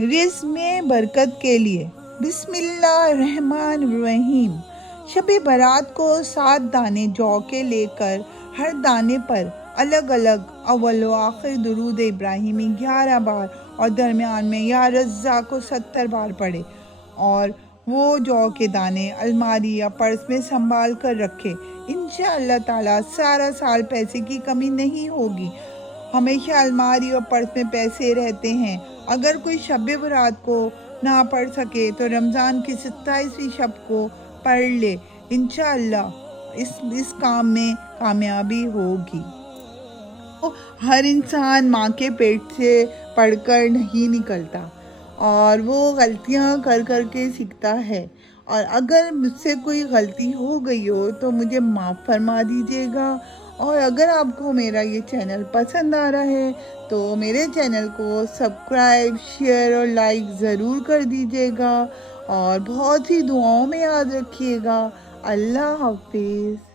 رزق میں برکت کے لیے۔ بسم اللہ الرحمن الرحیم۔ شب برات کو 7 دانے جو کے لے کر ہر دانے پر الگ الگ اول و آخر درود ابراہیمی 11 بار اور درمیان میں یا رزاق کو 70 بار پڑھے، اور وہ جو کے دانے الماری یا پرس میں سنبھال کر رکھے۔ انشاءاللہ تعالیٰ سارا سال پیسے کی کمی نہیں ہوگی۔ ہمیشہ الماری اور پرس میں پیسے رہتے ہیں۔ اگر کوئی شب برات کو نہ پڑھ سکے تو رمضان کی 27ویں شب کو پڑھ لے، انشاءاللہ اس کام میں کامیابی ہوگی۔ ہر انسان ماں کے پیٹ سے پڑھ کر نہیں نکلتا، اور وہ غلطیاں کر کر کے سیکھتا ہے، اور اگر مجھ سے کوئی غلطی ہو گئی ہو تو مجھے معاف فرما دیجیے گا۔ اور اگر آپ کو میرا یہ چینل پسند آ رہا ہے تو میرے چینل کو سبسکرائب، شیئر اور لائک ضرور کر دیجیے گا، اور بہت سی دعاؤں میں یاد رکھیے گا۔ اللہ حافظ۔